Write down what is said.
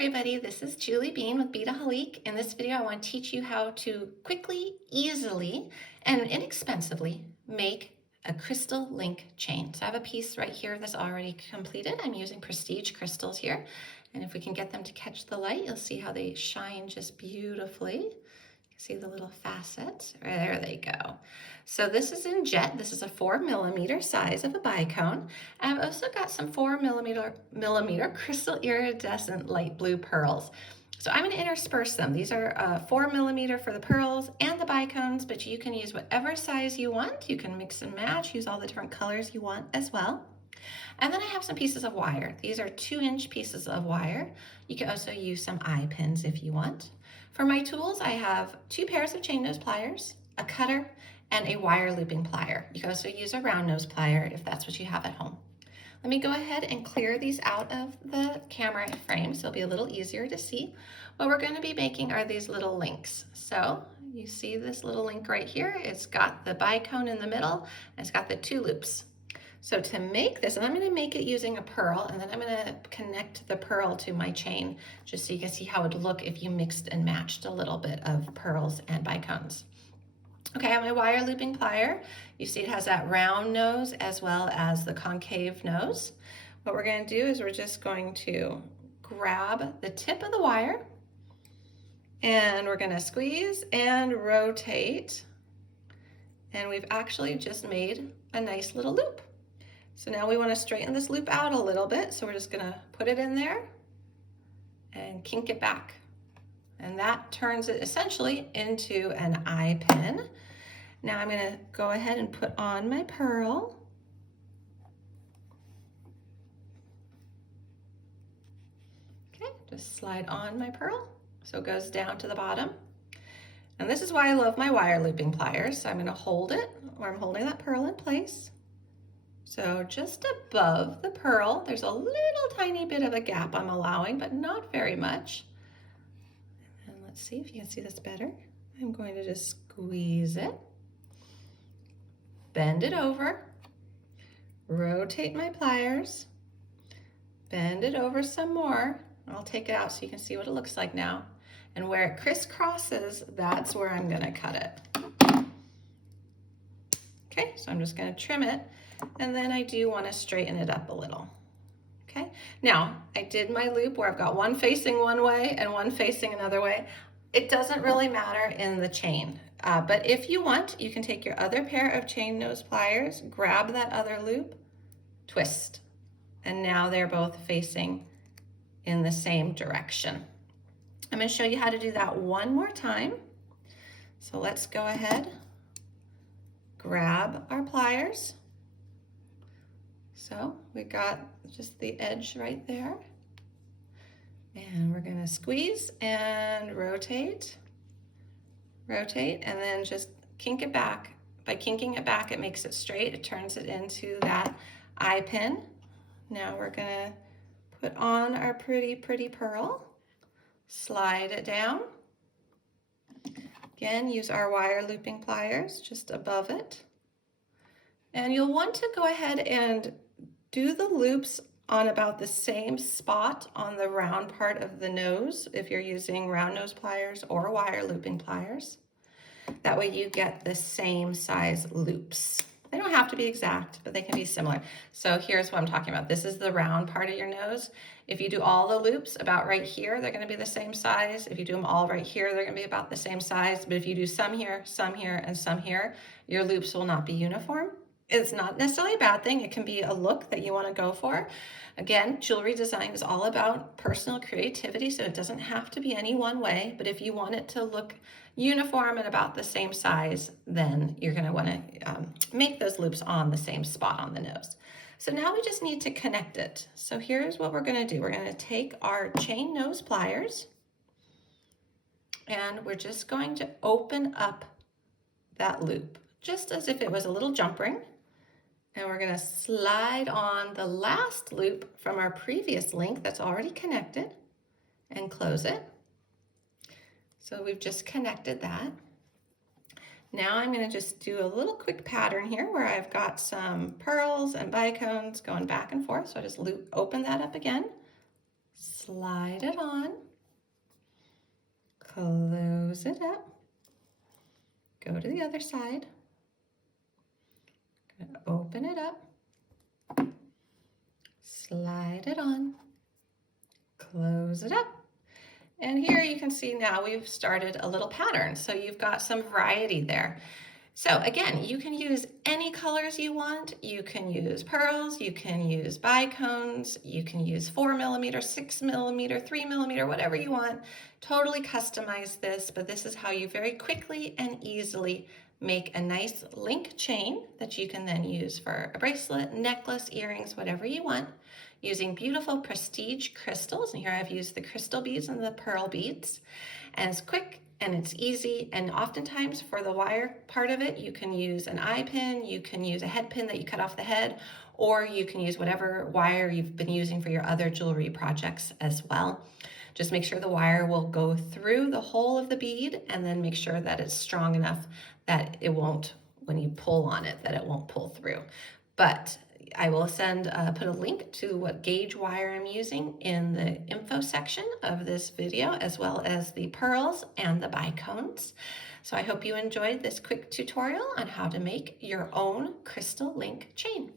everybody, this is Julie Bean with Beadaholique. In this video I want to teach you how to quickly, easily, and inexpensively make a crystal link chain. So I have a piece right here that's already completed. I'm using prestige crystals here, and if we can get them to catch the light, you'll see how they shine just beautifully. See the little facets? There they go. So this is in jet. This is a 4mm size of a bicone. And I've also got some 4mm crystal iridescent light blue pearls. So I'm going to intersperse them. These are 4mm for the pearls and the bicones, but you can use whatever size you want. You can mix and match, use all the different colors you want as well. And then I have some pieces of wire. These are 2-inch pieces of wire. You can also use some eye pins if you want. For my tools, I have 2 pairs of chain nose pliers, a cutter, and a wire looping plier. You can also use a round nose plier if that's what you have at home. Let me go ahead and clear these out of the camera frame so it'll be a little easier to see. What we're going to be making are these little links. So you see this little link right here. It's got the bicone in the middle, and it's got the 2 loops. So to make this, and I'm going to make it using a pearl, and then I'm going to connect the pearl to my chain just so you can see how it would look if you mixed and matched a little bit of pearls and bicones. Okay, I have my wire looping plier. You see it has that round nose as well as the concave nose. What we're going to do is we're just going to grab the tip of the wire, and we're going to squeeze and rotate, and we've actually just made a nice little loop. So now we want to straighten this loop out a little bit, so we're just going to put it in there and kink it back. And that turns it essentially into an eye pin. Now I'm going to go ahead and put on my pearl. Okay, just slide on my pearl so it goes down to the bottom. And this is why I love my wire looping pliers. So I'm going to hold it where I'm holding that pearl in place. So just above the pearl, there's a little tiny bit of a gap I'm allowing, but not very much. And let's see if you can see this better. I'm going to just squeeze it, bend it over, rotate my pliers, bend it over some more. I'll take it out so you can see what it looks like now. And where it crisscrosses, that's where I'm going to cut it. Okay, so I'm just going to trim it. And then I do want to straighten it up a little. Okay, now I did my loop where I've got one facing one way and one facing another way. It doesn't really matter in the chain, but if you want, you can take your other pair of chain nose pliers, grab that other loop, twist, and now they're both facing in the same direction. I'm going to show you how to do that one more time. So let's go ahead, grab our pliers. So we got just the edge right there. And we're going to squeeze and rotate, and then just kink it back. By kinking it back, it makes it straight. It turns it into that eye pin. Now we're going to put on our pretty pearl, slide it down. Again, use our wire looping pliers just above it. And you'll want to go ahead and do the loops on about the same spot on the round part of the nose if you're using round nose pliers or wire looping pliers. That way you get the same size loops. They don't have to be exact, but they can be similar. So here's what I'm talking about. This is the round part of your nose. If you do all the loops about right here, they're going to be the same size. If you do them all right here, they're going to be about the same size. But if you do some here, and some here, your loops will not be uniform. It's not necessarily a bad thing. It can be a look that you want to go for. Again, jewelry design is all about personal creativity, so it doesn't have to be any one way, but if you want it to look uniform and about the same size, then you're going to want to make those loops on the same spot on the nose. So now we just need to connect it. So here's what we're going to do. We're going to take our chain nose pliers, and we're just going to open up that loop, just as if it was a little jump ring. And we're going to slide on the last loop from our previous link that's already connected and close it. So we've just connected that. Now I'm going to just do a little quick pattern here where I've got some pearls and bicones going back and forth. So I just open that up again, slide it on, close it up, go to the other side, open it up, slide it on, close it up. And here you can see now we've started a little pattern. So you've got some variety there. So again, you can use any colors you want. You can use pearls, you can use bicones, you can use 4mm, 6mm, 3mm, whatever you want. Totally customize this, but this is how you very quickly and easily make a nice link chain that you can then use for a bracelet, necklace, earrings, whatever you want, using beautiful prestige crystals. And here I've used the crystal beads and the pearl beads. And it's quick and it's easy, and oftentimes for the wire part of it, you can use an eye pin, you can use a head pin that you cut off the head, or you can use whatever wire you've been using for your other jewelry projects as well. Just make sure the wire will go through the whole of the bead, and then make sure that it's strong enough that it won't, when you pull on it, that it won't pull through. But I will put a link to what gauge wire I'm using in the info section of this video, as well as the pearls and the bicones. So I hope you enjoyed this quick tutorial on how to make your own crystal link chain.